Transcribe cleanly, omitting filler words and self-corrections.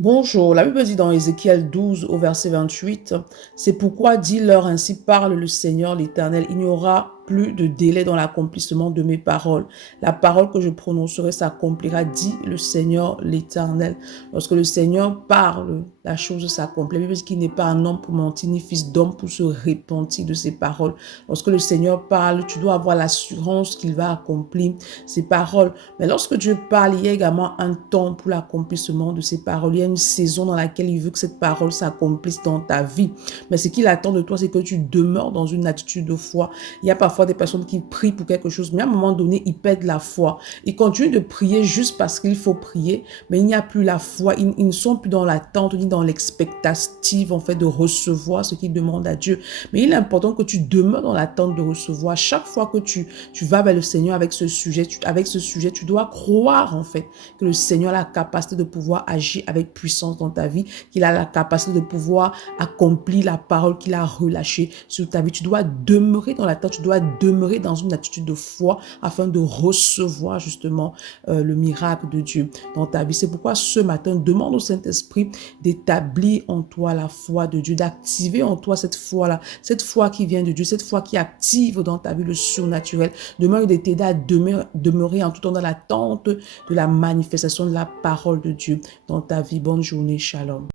Bonjour, la Bible dit dans Ézéchiel 12 au verset 28, c'est pourquoi dis-leur ainsi parle le Seigneur l'Éternel, il n'y aura plus de délai dans l'accomplissement de mes paroles. La parole que je prononcerai s'accomplira, dit le Seigneur l'Éternel. Lorsque le Seigneur parle, la chose s'accomplit. La Bible dit qu'il n'est pas un homme pour mentir, ni fils d'homme pour se repentir de ses paroles. Lorsque le Seigneur parle, tu dois avoir l'assurance qu'il va accomplir ses paroles. Mais lorsque Dieu parle, il y a également un temps pour l'accomplissement de ses paroles. Il y a une saison dans laquelle il veut que cette parole s'accomplisse dans ta vie. Mais ce qu'il attend de toi, c'est que tu demeures dans une attitude de foi. Il y a parfois des personnes qui prient pour quelque chose, mais à un moment donné, ils perdent la foi. Ils continuent de prier juste parce qu'il faut prier, mais il n'y a plus la foi. Ils ne sont plus dans l'attente ni dans l'expectative, en fait, de recevoir ce qu'ils demandent à Dieu. Mais il est important que tu demeures dans l'attente de recevoir. Chaque fois que tu vas vers le Seigneur avec ce sujet, tu dois croire, en fait, que le Seigneur a la capacité de pouvoir agir avec puissance dans ta vie, qu'il a la capacité de pouvoir accomplir la parole qu'il a relâchée sur ta vie. Tu dois demeurer dans l'attente, tu dois demeurer dans une attitude de foi afin de recevoir justement le miracle de Dieu dans ta vie. C'est pourquoi ce matin, demande au Saint-Esprit d'établir en toi la foi de Dieu, d'activer en toi cette foi-là, cette foi qui vient de Dieu, cette foi qui active dans ta vie le surnaturel. Demande de t'aider à demeurer en tout temps dans l'attente de la manifestation de la parole de Dieu dans ta vie. Bonne journée, shalom.